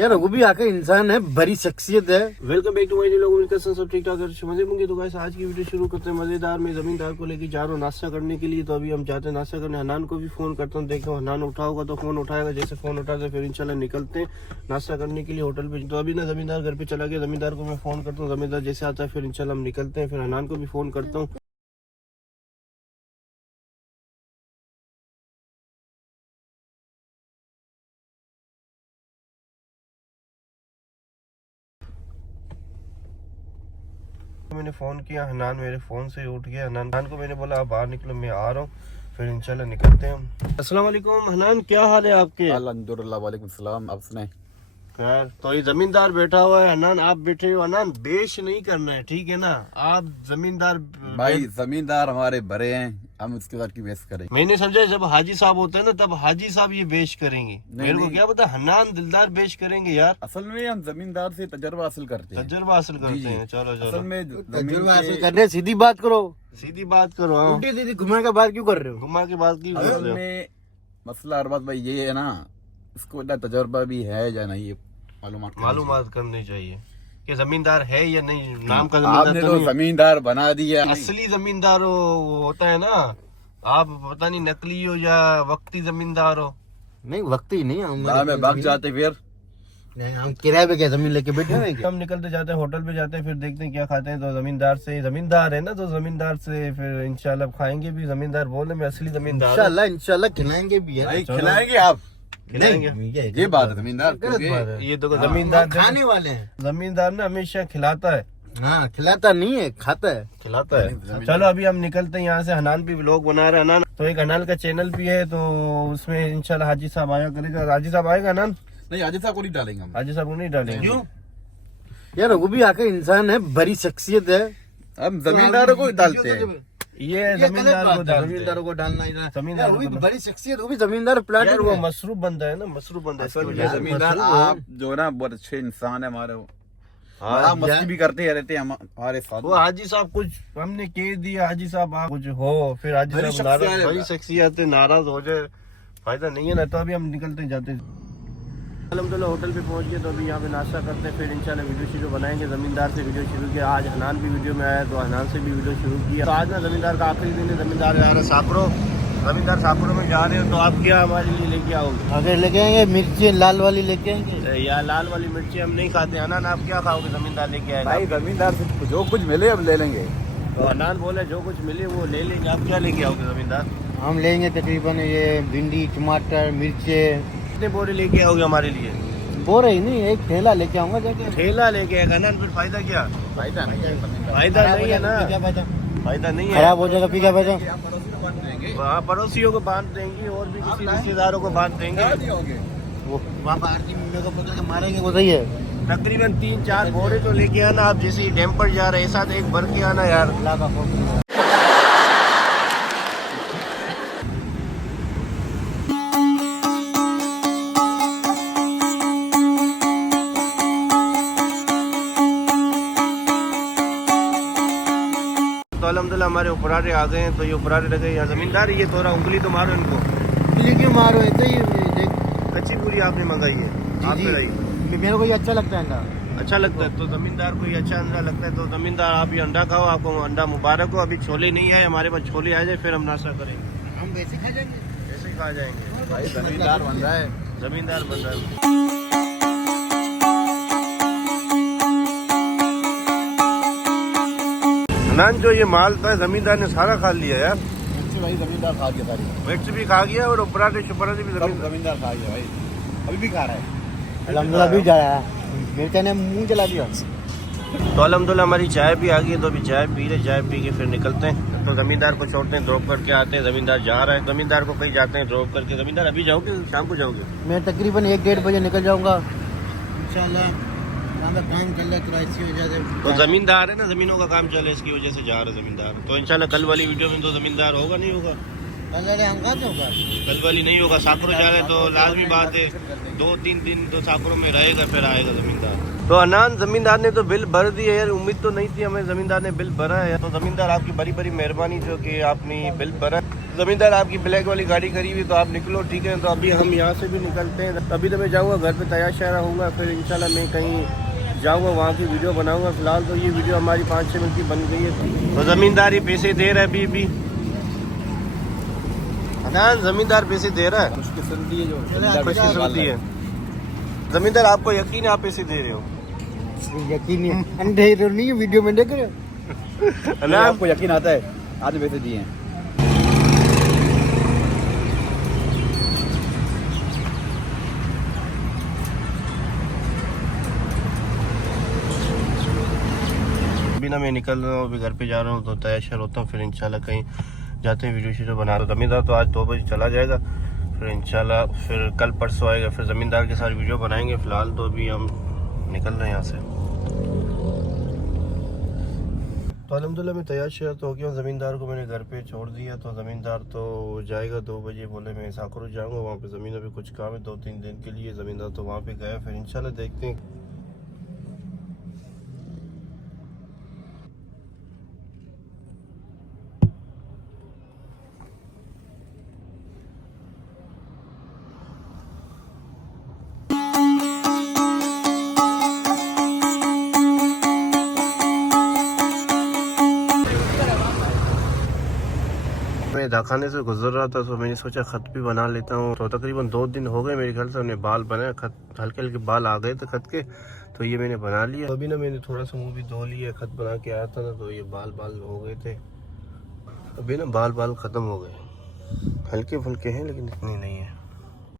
यार वो भी आकर इंसान है, बड़ी शख्सियत है। वेलकम बैक टू माय लोग, उम्मीद करते हैं सब ठीक ठाक मजे होंगे। तो गाइस आज की वीडियो शुरू करते हैं मजेदार में। जमींदार को लेके जा रहा हूँ नाश्ता करने के लिए। तो अभी हम जाते हैं नाश्ता करने। हनान को भी फोन करता हूँ, देखता हूँ हनान उठाओगा तो फोन उठाएगा। जैसे फोन उठाते फिर इंशाल्लाह निकलते हैं नाश्ता करने के लिए होटल पे। तो अभी ना जमींदार घर पे चला गया, जमींदार को मैं फोन करता हूँ। जमींदार जैसे आता है फिर इंशाल्लाह हम निकलते हैं। फिर हनान को भी फोन करता हूँ। मैंने फोन किया, हनान मेरे फोन से उठ गया। हनान को मैंने बोला आप बाहर निकलो, मैं आ रहा हूँ। फिर इंशाल्लाह निकलते हैं हम। अस्सलाम वालेकुम हनान, क्या हाल है आपके? अल्हम्दुलिल्लाह, वालेकुम सलाम। आप सुनाए? खैर। तो ये जमींदार बैठा हुआ है, हनान आप बैठे हो। हनान बेश नहीं करना है, ठीक है ना? आप जमींदार भाई जमींदार हमारे बड़े हैं, हम उसके बाद की बेस करेंगे। मैंने समझा जब हाजी साहब होते हैं ना तब हाजी साहब ये बेश करेंगे। मेरे को नहीं। क्या पता हनान दिलदार बेश करेंगे यार। असल में हम जमींदार से तजर्बा हासिल करते हैं। तजर्बा हासिल करते हैं। चलो असल चलो, में तजुर्बा हासिल करने सीधी बात करो, सीधी बात करो। हाँ, उल्टी सीधी घुमा के बात क्यों कर रहे हो? घुमा के बात की। असल में मसला अरबाज भाई ये है ना, इसको इतना तजर्बा भी है या नहीं, ये मालूमात करनी चाहिए कि जमींदार है या नहीं। नाम का आपने जमींदार तो नहीं। जमींदार बना दिया। असली जमींदार वो होता है ना, आप पता नहीं नकली हो या वक्ती जमींदार हो। नहीं वक्त ही नहीं, हम में भाग जाते फिर। नहीं, हम किराए पे क्या जमीन लेके बैठे हुए हैं क्या? हम निकलते जाते हैं होटल पे जाते हैं, फिर देखते हैं क्या खाते हैं। तो जमींदार है ना, तो जमींदार से फिर इंशाल्लाह खाएंगे भी। जमींदार बोले मैं असली जमींदार हूं। इंशाल्लाह खिलाएंगे भी है। भाई खिलाएंगे आप, खिलाएंगे। ये बात है जमींदार गलत बात है। ये देखो हाँ। जमींदार खाने वाले हैं। जमींदार ना हमेशा खिलाता है। हाँ, खिलाता नहीं है, खाता है। खिलाता है। चलो अभी हम निकलते हैं यहाँ से। हनान भी व्लॉग बना रहे हैं। हनान तो एक हनान का चैनल भी है, तो उसमें इंशाल्लाह हाजी साहब आया करेगा। हाजी साहब आएगा हनान? नहीं, हाजी साहब को नहीं डालेंगे हम। हाजी साहब को नहीं डालेंगे। क्यों? यार वो भी आकर इंसान है, बड़ी शख्सियत है। हम जमींदारों को ही डालते हैं। ये ये गलत जमींदार बात को है, डालते हैं। जमींदारों को डालना ही ना। जमींदार यार वो भी को बड़ी शख्सियत, वो भी जमींदार प्लाट यार वो मसरूफ बंदा है ना, मसरूफ बंदा है। इसकी वजह से जमींदार मसरूफ है। आप जो ना बहुत अच्छे इंसान है हमारे। हाँ, बड़ा मस्ती भी करते रहते हैं हमारे साथ। वो हाजी साहब कुछ हमने कह दिया, हाजी साहब आप कुछ हो, फिर हाजी बड़ी साहब नाराज, शख्सियत है। बड़ी शख्सियत है, नाराज हो जाए, फायदा नहीं है ना। तो अभी हम निकलते जाते हैं। अलहमदुलिल्लाह होटल पे पहुंच गए। तो अभी यहाँ पे नाश्ता करते हैं, फिर इंशाल्लाह वीडियो बनाएंगे। जमींदार से वीडियो शुरू किया। आज हनान भी वीडियो में आया, तो हनान से भी वीडियो शुरू किया। तो आज ना जमींदार का आखिरी दिन है। जमींदार जा रहा है साकरो। जमींदार साकरो में जा रहे हो, तो आप क्या हमारे लिए लेके आओगे? अगर लेके आएंगे मिर्ची लाल वाली लेके आएंगे। या लाल वाली मिर्ची हम नहीं खाते। हनान आप क्या खाओगे? जमींदार लेके आएगा। भाई जमींदार से जो कुछ मिले हम ले लेंगे। तो हनान बोले जो कुछ मिले वो ले लेंगे। आप क्या लेके आओगे जमींदार? हम लेंगे तकरीबन ये भिंडी, टमाटर, मिर्चे। कितने बोरे लेके आओगे हमारे लिए? बोर ही नहीं, एक ठेला लेके आऊंगा जाके। ठेला लेके आएगा ना, फिर फायदा क्या? फायदा नहीं है जमींदार। फायदा नहीं है ना, क्या फायदा? फायदा नहीं है। खराब हो जाएगा फिर क्या फायदा? वहाँ पड़ोसियों को बांट देंगे और भी किसी रिश्तेदारों को बांट देंगे। वो वहाँ आरती में को पकड़ के मारेंगे, वो सही है। तकरीबन 3-4 बोरे तो लेके आना। आप जैसे ही डैम्पर जा रहे हैं साथ एक भर के आना यार। अल्लाह का खौफ। तो अल्हम्दुलिल्लाह हमारे उपरारे आ गए हैं। तो ये उपरारे लगे यहाँ। जमींदार ये थोड़ा उंगली तो मारो इनको। बिजली क्यों मारो? ऐसे ही देख। कच्ची पूरी आपने मंगाई है, आप जी, पे रही। मेरे को ये अच्छा लगता है ना। अच्छा लगता है तो जमींदार को ये अच्छा अंडा लगता है। तो जमींदार आप ये अंडा खाओ, आपको अंडा मुबारक हो। अभी छोले नहीं आए हमारे पास, छोले आ जाए फिर हम नाश्ता करेंगे। हम वैसे खा जाएंगे। ऐसे ही खा जाएंगे। भाई जमींदार बन रहा है। जमींदार बन रहा है। हनान जो ये माल था जमींदार ने सारा खा लिया यार। मिर्ची भाई जमींदार खा गया सारी। मिर्च भी खा गया और उपराटे शुपराटे भी सब जमींदार खा गया भाई, अभी भी खा रहा है। अल्हम्दुलिल्लाह भी जा रहा है। मिर्चा ने मुंह चला दिया। तो अल्हम्दुलिल्लाह हमारी चाय भी आ गई है। तो अभी चाय पी रहे, चाय पी के फिर निकलते हैं। तो जमींदार को छोड़ते हैं, ड्रॉप करके आते हैं। जमींदार जा रहा है, जमींदार को कहीं जाते हैं ड्रॉप करके। जमींदार अभी जाओगे शाम को जाओगे? मैं तकरीबन 1-1:30 बजे निकल जाऊंगा इंशाल्लाह। काम चल रहा है, थोड़ा इसी वजह से। तो जमींदार है ना, जमीनों का काम चले, इसकी वजह से जा रहा है जमींदार। तो इंशाल्लाह कल वाली वीडियो में तो जमींदार होगा नहीं होगा? हम कहाँ से होगा? कल वाली नहीं होगा। साकरो जा रहे हैं तो लाजमी बात है 2-3 दिन तो साकरो में रहेगा, फिर आएगा जमींदार। तो अनान जमींदार ने तो बिल भर दिया यार। उम्मीद तो नहीं थी हमें, जमींदार ने बिल भरा है। तो जमींदार आपकी बड़ी बड़ी मेहरबानी जो कि आपने बिल भरा। जमींदार आपकी ब्लैक वाली गाड़ी खड़ी हुई तो आप निकलो, ठीक है। तो अभी हम यहाँ से भी निकलते हैं। अभी तो मैं जाऊँगा घर पे तैयार शहर होऊंगा, फिर इंशाल्लाह मैं कहीं जाऊँगा, वहाँ की वीडियो बनाऊँगा। फिलहाल तो ये वीडियो हमारी 5-6 मिनट की बन गई है। तो जमींदार ही पैसे दे रहा है अभी जमींदार पैसे दे रहा है, खुशकिस्मती है जो खुशकिस्मती है। जमींदार आपको यकीन है आप पैसे दे रहे हो? यकीन नहीं, अंधेरे नहीं है, वीडियो में देख रहे हो। ना आपको यकीन आता है आधे पैसे दिए हैं। अभी ना मैं निकल रहा हूँ, अभी घर पे जा रहा हूँ, तो तैयार शहर होता हूँ, फिर इंशाल्लाह कहीं जाते हैं, वीडियो बना रहा हूँ। जमींदार तो आज 2 बजे चला जाएगा, फिर इंशाल्लाह फिर कल परसों आएगा, फिर जमींदार के साथ वीडियो बनाएंगे। फिलहाल तो अभी हम निकल रहे हैं यहाँ से। तो अल्हम्दुलिल्लाह मैं तैयार शहर तो हो गया हूँ। ज़मींदार को मैंने घर पे छोड़ दिया, तो ज़मींदार तो जाएगा 2 बजे, बोले मैं साकरो जाऊँगा, वहाँ पे ज़मीन में कुछ काम है 2-3 दिन के लिए। ज़मींदार तो वहाँ पे गया, फिर इंशाल्लाह देखते हैं। मैं दाखाने से गुजर रहा था, तो मैंने सोचा खत भी बना लेता हूँ। तो तकरीबन 2 दिन हो गए मेरे ख्याल से हमने बाल बनाया, खत हल्के हल्के बाल आ गए थे खत के, तो ये मैंने बना लिया। अभी ना मैंने थोड़ा सा मुंह भी धो लिया, खत बना के आया था ना, तो ये बाल हो गए थे। अभी ना बाल खत्म हो गए, हल्के फुल्के हैं लेकिन इतनी नहीं है।